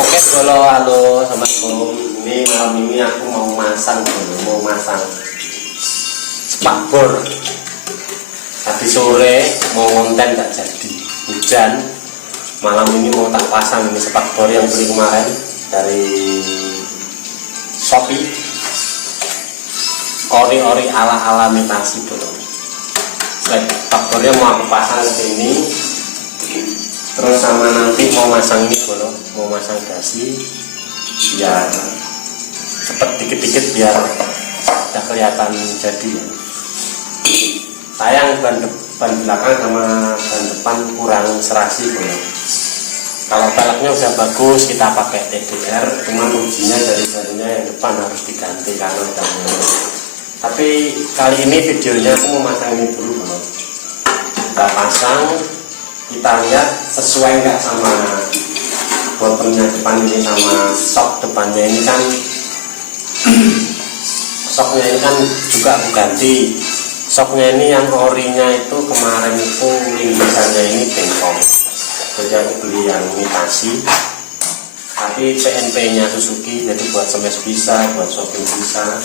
Oke bolo, halo, assalamualaikum. Ini malam ini aku mau masang spakbor. Tadi sore mau konten gak jadi, hujan. Malam ini mau tak pasang ini spakbor yang beli kemarin dari Shopee. Ori-ori ala imitasi bolo. Spakbornya mau aku pasang ke sini. Terus sama nanti mau masang ini bolo, mau masang dasi biar cepet dikit-dikit biar udah kelihatan jadi. Sayang ban belakang sama ban depan kurang serasi bolo. Kalau peleknya udah bagus kita pakai TDR, cuma ujinya jari-jarinya yang depan harus diganti karena udah mulai. Tapi kali ini videonya aku mau masang ini dulu bolo. Kita pasang. Kita lihat sesuai nggak sama bottomnya depan ini sama sok depannya ini kan soknya ini kan juga aku ganti. Soknya ini yang orinya itu kemarin itu lingkarannya ini bengkok, jadi aku beli yang imitasi tapi PNP nya Suzuki, jadi buat smash bisa, buat shopping bisa.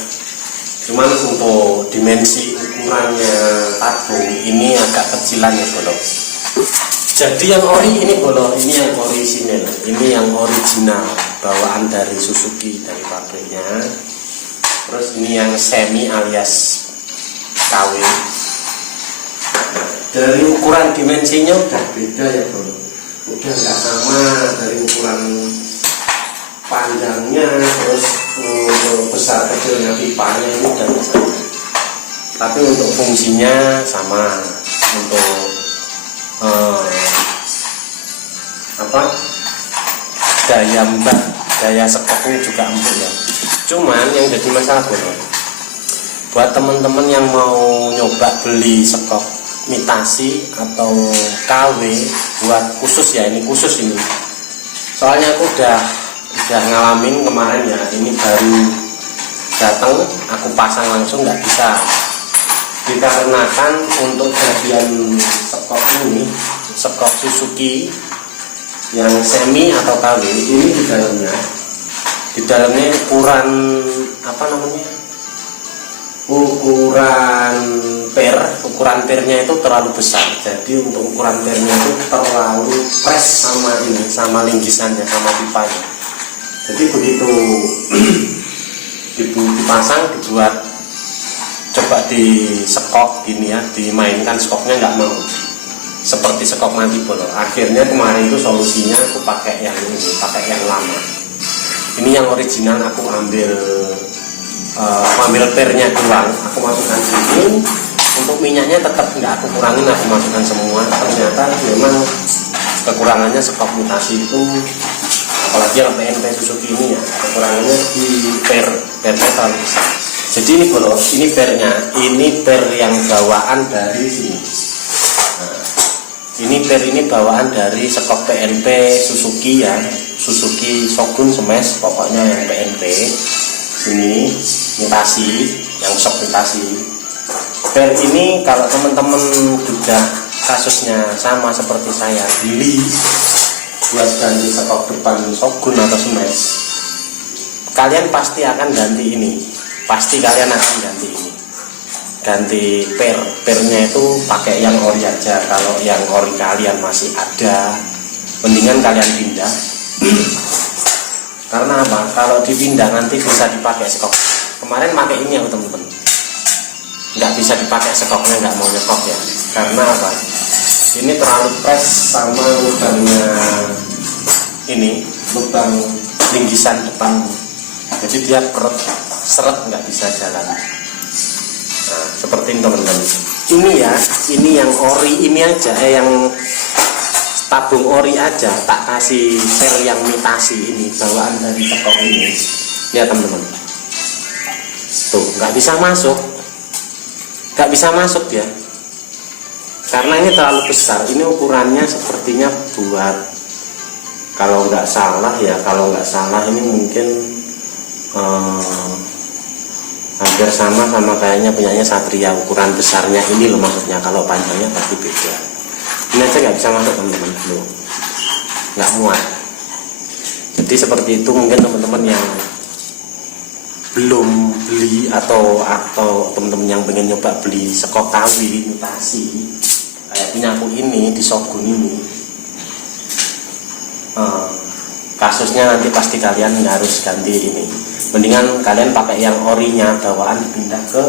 Cuman untuk dimensi ukurannya tabung ini agak kecilan ya bolo. Jadi yang ori ini bolo, ini yang orisinil, ini yang original bawaan dari Suzuki dari pabriknya. Terus ini yang semi alias KW. Dari ukuran dimensinya udah beda ya bolo, udah nggak sama dari ukuran panjangnya, terus besar kecilnya pipanya ini udah nggak sama. Tapi untuk fungsinya sama, untuk daya sekoknya juga empuk ya. Cuman yang jadi masalah bro, buat temen-temen yang mau nyoba beli sekok imitasi atau KW buat khusus ya, ini khusus ini. Soalnya aku udah ngalamin kemarin ya, ini baru datang aku pasang langsung nggak bisa. Dikarenakan untuk bagian sekok ini, sekok Suzuki yang semi atau KW ini di dalamnya ukuran ukuran pernya itu terlalu besar. Jadi untuk ukuran pernya itu terlalu press sama lingkisannya, sama pipanya. Jadi begitu dipasang, dibuat coba di sekok gini ya, dimainkan sekoknya nggak mau seperti sekok nanti bolo. Akhirnya kemarin itu solusinya aku pakai yang ini, pakai yang lama. Ini yang original aku ambil pernya doang, aku masukkan sini. Untuk minyaknya tetap nggak aku kurangin, aku masukkan semua. Ternyata memang kekurangannya sekok imitasi itu, apalagi yang PNP Suzuki ini ya, kekurangannya di pernya terlalu besar. Jadi ini bolo, ini per yang bawaan dari sini. Ini ini bawaan dari sekok PNP Suzuki ya, Suzuki Shogun Smash, pokoknya yang PNP sini imitasi, yang sok imitasi. Per ini kalau teman-teman juga kasusnya sama seperti saya, beli buat ganti sekok depan Shogun atau Smash, kalian pasti akan ganti ini, pasti kalian akan ganti ini. Ganti pernya itu pakai yang ori aja. Kalau yang ori kalian masih ada, mendingan kalian pindah. Karena apa? Kalau dipindah nanti bisa dipakai sekok. Kemarin pakai ini ya teman-teman, nggak bisa dipakai sekoknya, nggak mau nyekok ya. Karena apa? Ini terlalu press sama lubangnya, ini lubang linggisan depan. Jadi dia seret, nggak bisa jalan. Nah, seperti ini teman-teman. Ini ya, ini yang ori ini aja, yang tabung ori aja tak kasih sel yang imitasi ini bawaan dari sekok ini. Lihat teman-teman, tuh nggak bisa masuk ya, karena ini terlalu besar. Ini ukurannya sepertinya buat, kalau nggak salah ini mungkin hampir sama kayaknya punyanya Satria. Ukuran besarnya ini loh maksudnya, kalau panjangnya pasti beda. Ini aja nggak bisa masuk teman-teman, nggak muat. Jadi seperti itu. Mungkin teman-teman yang belum beli atau teman-teman yang pengen nyoba beli sekop KW imitasi kayak punya aku ini di Shogun ini, kasusnya nanti pasti kalian harus ganti ini. Mendingan kalian pakai yang orinya, bawaan dipindah ke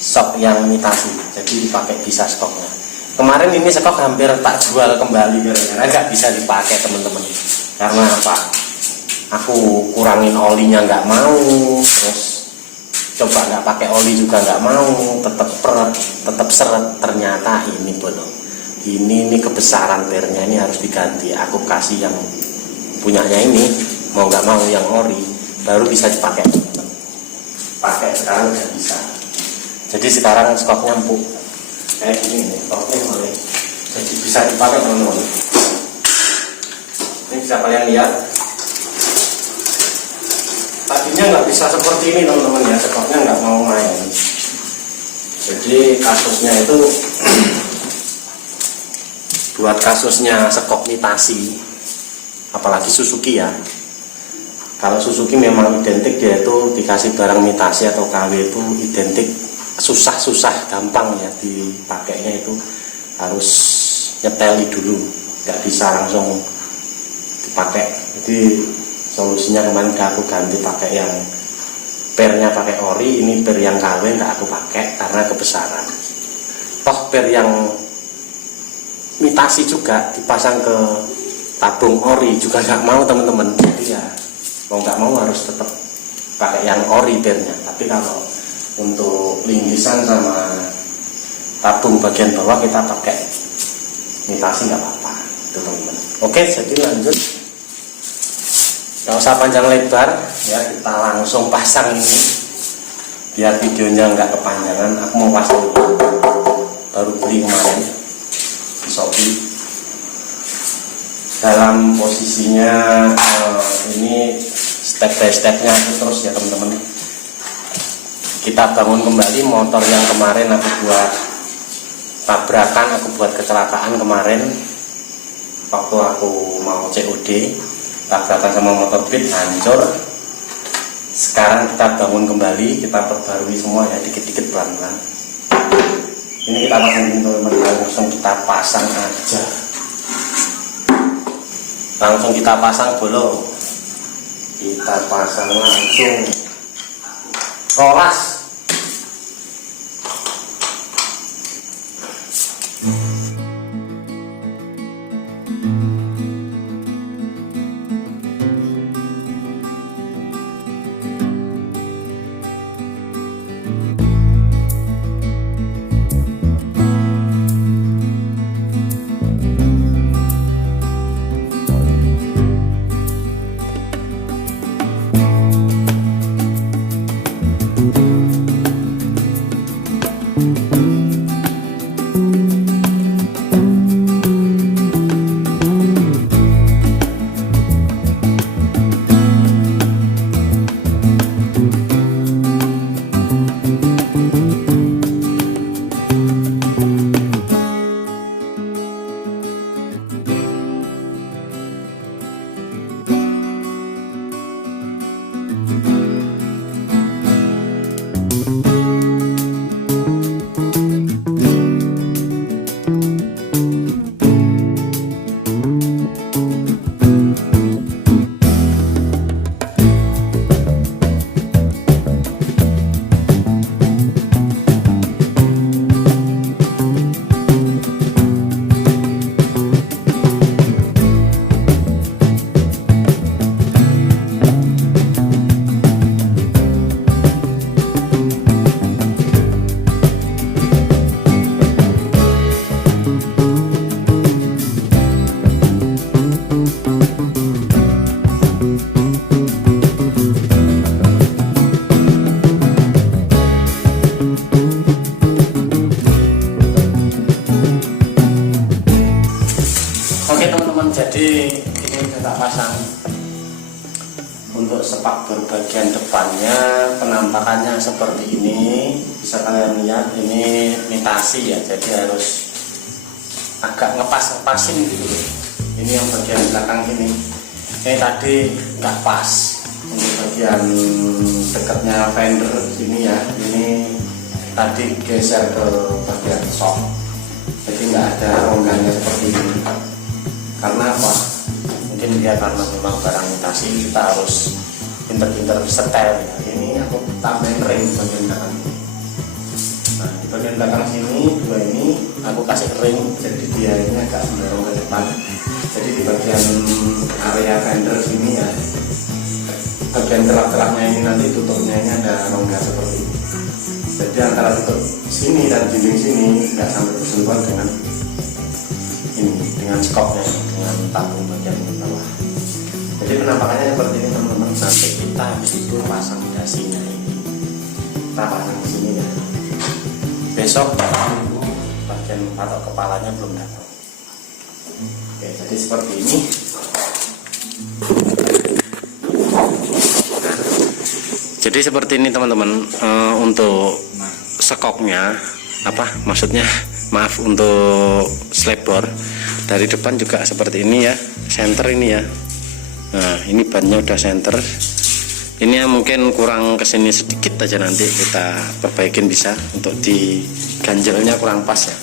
stok yang imitasi, jadi dipakai bisa stoknya. Kemarin ini stok hampir tak jual kembali karena nggak bisa dipakai teman-teman. Karena apa? Aku kurangin olinya nggak mau, terus coba nggak pakai oli juga nggak mau, tetap seret. Ternyata ini bolong. Ini kebesaran pernya ini harus diganti. Aku kasih yang punyanya ini, mau nggak mau yang ori baru bisa dipakai. Pakai sekarang udah bisa. Jadi sekarang stoknya empuk kayak gini nih, stoknya mulai jadi bisa dipakai teman-teman. Ini bisa kalian lihat. Tadinya nggak bisa seperti ini teman-teman ya, stoknya nggak mau main. Jadi kasusnya itu buat kasusnya sekop imitasi, apalagi Suzuki ya. Kalau Suzuki memang identik, dia itu dikasih barang imitasi atau KW itu identik susah gampang ya dipakainya, itu harus nyeteli dulu, nggak bisa langsung dipakai. Jadi solusinya kemarin aku ganti pakai yang pernya pakai ori, ini per yang KW nggak aku pakai karena kebesaran. Toh per yang imitasi juga dipasang ke tabung ori juga nggak mau teman-teman. Jadi ya mau nggak mau harus tetap pakai yang ori pernya. Tapi kalau untuk linggisan sama tabung bagian bawah kita pakai imitasi nggak apa-apa, teman-teman. Oke, jadi lanjut. Nggak usah panjang lebar ya, kita langsung pasang ini biar videonya nggak kepanjangan. Aku mau pasang ini, baru beli kemarin di Shopee. Dalam posisinya ini step by stepnya terus ya teman-teman. Kita bangun kembali motor yang kemarin aku buat tabrakan, aku buat kecelakaan kemarin waktu aku mau COD, tabrakan sama motor Beat hancur. Sekarang kita bangun kembali, kita perbarui semua ya, dikit-dikit pelan-pelan. Ini kita pasang teman-teman, langsung kita pasang aja, langsung kita pasang bolong, kita pasang langsung rolas. Jadi ini kita pasang untuk sepak berbagian depannya, penampakannya seperti ini. Bisa kalian lihat ini imitasi ya, jadi harus agak ngepas-ngepasin gitu. Ini yang bagian belakang ini Ini tadi nggak pas untuk bagian dekatnya fender sini ya. Ini tadi geser ke bagian shock, jadi nggak ada rongganya seperti ini. Karena apa? Mungkin dia karena memang barang mutasi, kita harus pinter-pinter setel ya. Ini aku tambahin ring bagian belakang ini. Nah, di bagian belakang sini dua ini aku kasih ring, jadi dia ini agak mendorong ke depan. Jadi di bagian area fender sini ya, bagian celah-celahnya ini nanti tutupnya ini ada rongga seperti ini. Jadi antara tutup sini dan dinding sini nggak sampai bersentuhan dengan ini, dengan skopnya, dengan tabung bagian bawah. Jadi penampakannya seperti ini teman-teman. Sampai kita habis itu pasang dasinya ini, kita pasang di sini ya. Besok bagian patok kepalanya belum datang. Oke, jadi seperti ini. Jadi seperti ini teman-teman, untuk sekoknya maksudnya maaf, untuk slebor dari depan juga seperti ini ya, center ini ya. Nah, ini bannya udah center. Ini ya mungkin kurang kesini sedikit aja, nanti kita perbaikin bisa. Untuk di ganjelnya kurang pas ya.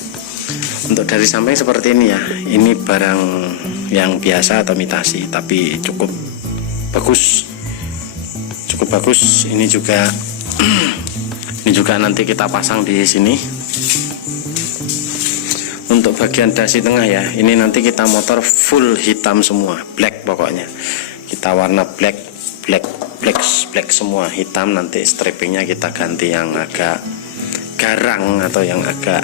Untuk dari samping seperti ini ya, ini barang yang biasa atau imitasi, tapi cukup bagus, Ini juga ini juga nanti kita pasang di sini. Untuk bagian dasi tengah ya, ini nanti kita motor full hitam semua, black pokoknya. Kita warna black semua, hitam. Nanti strippingnya kita ganti yang agak garang atau yang agak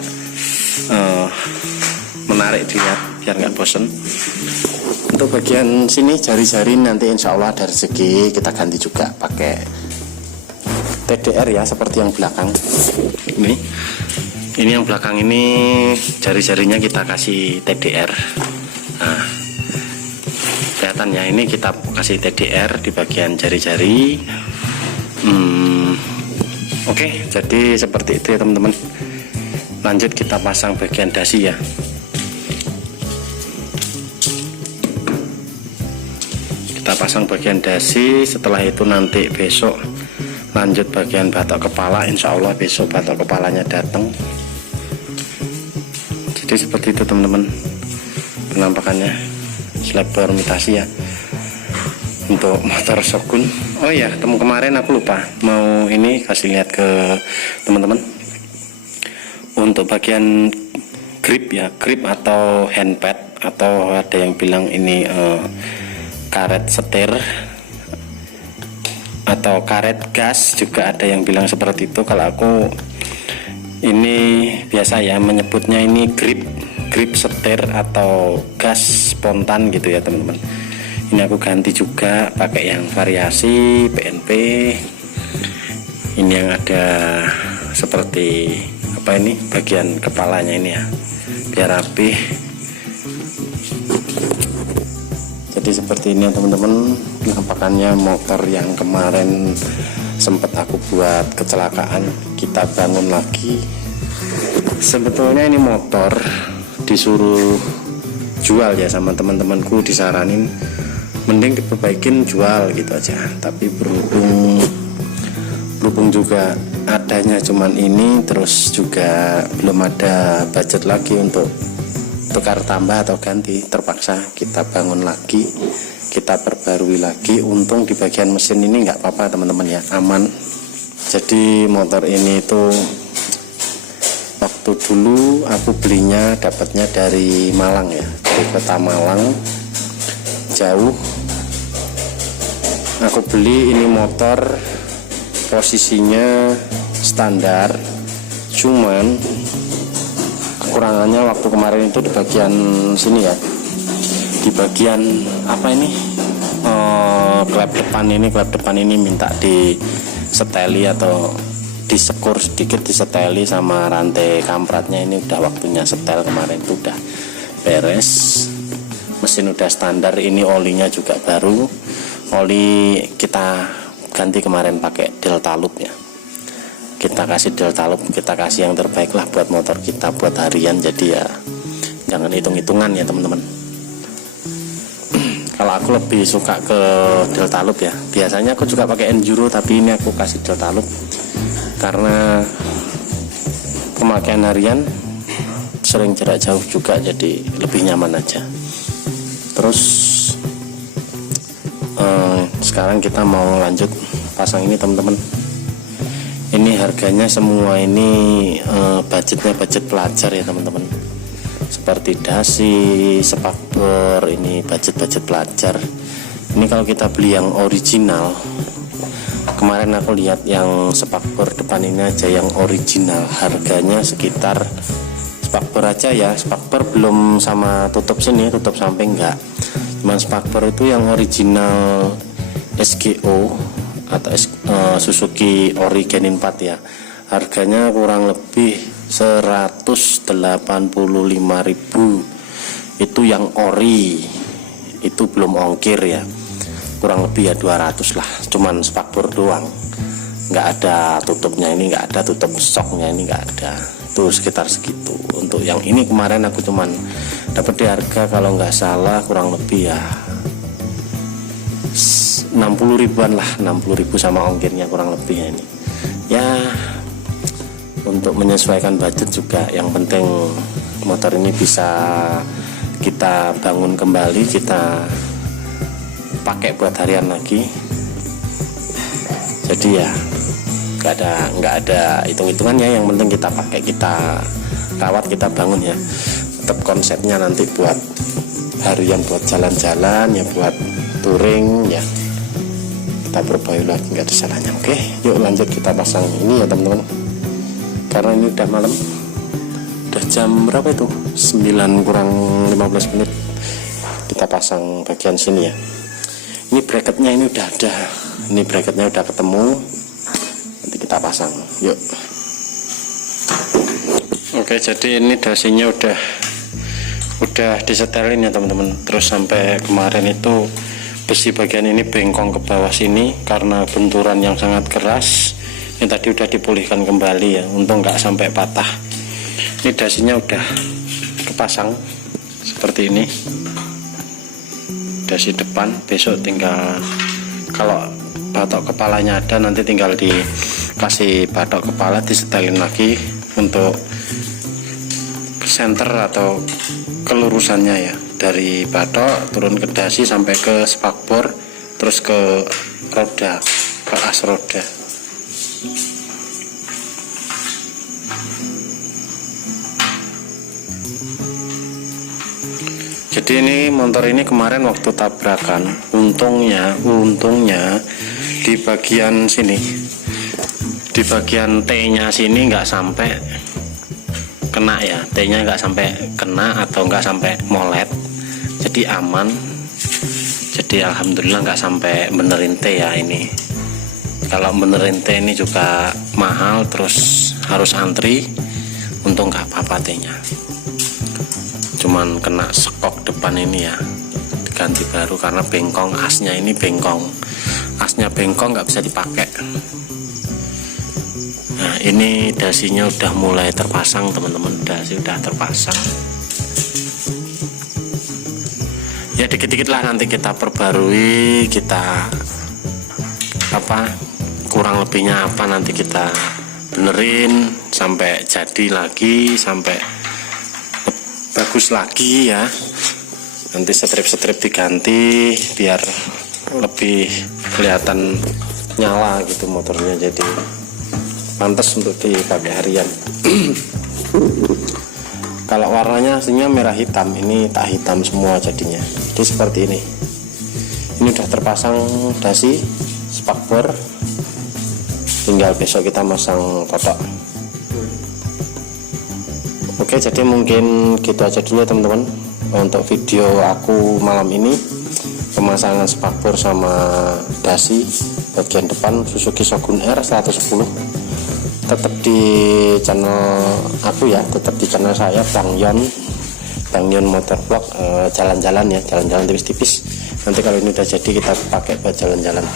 menarik dilihat biar nggak bosen. Untuk bagian sini jari-jari nanti insya Allah ada rezeki kita ganti juga pakai TDR ya, seperti yang belakang ini yang belakang ini jari-jarinya kita kasih TDR. Nah, kelihatan ya, ini kita kasih TDR di bagian jari-jari. Oke, jadi seperti itu ya teman-teman. Lanjut kita pasang bagian dasi ya. Kita pasang bagian dasi, setelah itu nanti besok lanjut bagian batok kepala. Insya Allah besok batok kepalanya datang. Jadi seperti itu teman-teman penampakannya slebor imitasi ya untuk motor Shogun. Oh ya, kemarin aku lupa mau ini kasih lihat ke teman-teman. Untuk bagian grip ya, grip atau handpad, atau ada yang bilang ini karet setir atau karet gas, juga ada yang bilang seperti itu. Kalau aku ini biasa ya menyebutnya ini grip setir atau gas spontan gitu ya teman-teman. Ini aku ganti juga pakai yang variasi PNP. Ini yang ada seperti ini bagian kepalanya ini ya, biar rapi. Jadi seperti ini ya teman-teman penampakannya motor yang kemarin sempat aku buat kecelakaan. Kita bangun lagi. Sebetulnya ini motor disuruh jual ya sama teman-temanku, disaranin mending diperbaikin jual gitu aja. Tapi berhubung juga adanya cuman ini, terus juga belum ada budget lagi untuk tukar tambah atau ganti, terpaksa kita bangun lagi, kita perbarui lagi. Untung di bagian mesin ini nggak apa-apa teman-teman ya, aman. Jadi motor ini tuh waktu dulu aku belinya dapatnya dari Malang ya, dari kota Malang, jauh. Aku beli ini motor posisinya standar, cuman kekurangannya waktu kemarin itu di bagian sini ya, di bagian klep depan ini minta diseteli atau disekur sedikit, diseteli sama rantai kampratnya. Ini udah waktunya setel, kemarin itu udah beres, mesin udah standar. Ini olinya juga baru, oli kita ganti kemarin pakai Delta Loop ya. Kita kasih Delta Loop, kita kasih yang terbaik lah buat motor kita, buat harian. Jadi ya jangan hitung-hitungan ya teman-teman. Kalau kalau aku lebih suka ke Delta Loop ya. Biasanya aku juga pakai Enduro, tapi ini aku kasih Delta Loop karena pemakaian harian sering jarak jauh juga, jadi lebih nyaman aja. Terus sekarang kita mau lanjut pasang ini teman-teman. Ini harganya semua ini budgetnya budget pelajar ya teman-teman, seperti dasi, spakbor, ini budget pelajar. Ini kalau kita beli yang original, kemarin aku lihat yang spakbor depan ini aja yang original, harganya sekitar spakbor aja ya, spakbor belum sama tutup sini, tutup samping enggak, cuman spakbor itu yang original SGO atau Suzuki Ori Genin 4 ya, harganya kurang lebih 185.000. Itu yang ori, itu belum ongkir ya, kurang lebih ya 200 lah, cuman spakbor doang, nggak ada tutupnya, ini nggak ada tutup soknya, ini nggak ada, itu sekitar segitu. Untuk yang ini kemarin aku cuman dapat di harga kalau nggak salah kurang lebih ya 60 ribuan lah, 60.000 sama ongkirnya kurang lebih ya. Ini ya untuk menyesuaikan budget juga, yang penting motor ini bisa kita bangun kembali, kita pakai buat harian lagi. Jadi ya nggak ada hitung-hitungannya, yang penting kita pakai, kita rawat, kita bangun ya. Tetap konsepnya nanti buat harian, buat jalan-jalan ya, buat touring ya, kita berbayu lagi, nggak ada salahnya. Oke, yuk lanjut kita pasang ini ya teman-teman, karena ini udah malam, udah jam berapa itu, 9 kurang 15 menit. Kita pasang bagian sini ya. Ini bracketnya ini udah ada, ini bracketnya udah ketemu, nanti kita pasang, yuk. Oke, jadi ini dasinya udah disetelin ya teman-teman. Terus sampai kemarin itu besi bagian ini bengkong ke bawah sini karena benturan yang sangat keras. Ini tadi udah dipulihkan kembali ya, untung nggak sampai patah. Ini dasinya udah kepasang seperti ini, dasi depan. Besok tinggal, kalau batok kepalanya ada, nanti tinggal dikasih batok kepala, disetelin lagi untuk senter atau kelurusannya ya, dari batok turun ke dasi sampai ke spakbor, terus ke roda, ke as roda. Jadi ini motor ini kemarin waktu tabrakan, untungnya di bagian sini, di bagian T-nya sini nggak sampai kena ya, T-nya nggak sampai kena atau nggak sampai molet, jadi aman. Jadi alhamdulillah nggak sampai benerin T ya. Ini kalau benerin T ini juga mahal, terus harus antri. Untung nggak apa-apa T-nya, cuman kena sekok depan ini ya, diganti baru karena bengkong. Asnya ini bengkong, asnya bengkong, nggak bisa dipakai. Nah ini dasinya udah mulai terpasang teman-teman, dasi udah terpasang ya, dikit-dikit lah nanti kita perbarui, kita kurang lebihnya apa nanti kita benerin sampai jadi lagi, sampai bagus lagi ya. Nanti strip-strip diganti biar lebih kelihatan nyala gitu motornya, jadi pantas untuk dipakai harian. Kalau warnanya aslinya merah hitam, ini tak hitam semua jadinya. Jadi seperti ini. Ini udah terpasang dasi, spakbor, tinggal besok kita masang kotak. Oke, jadi mungkin gitu aja dulu ya teman-teman untuk video aku malam ini, pemasangan spakbor sama dasi bagian depan Suzuki Shogun R 110. Tetap di channel aku ya, tetap di channel saya Bang Yon Motovlog, jalan-jalan ya, jalan-jalan tipis-tipis. Nanti kalau ini udah jadi kita pakai buat jalan-jalan.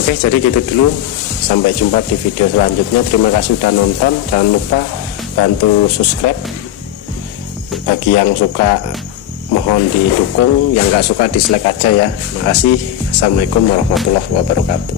Oke, jadi gitu dulu, sampai jumpa di video selanjutnya. Terima kasih udah nonton, jangan lupa bantu subscribe. Bagi yang suka mohon didukung, yang nggak suka dislike aja ya. Makasih. Assalamualaikum warahmatullahi wabarakatuh.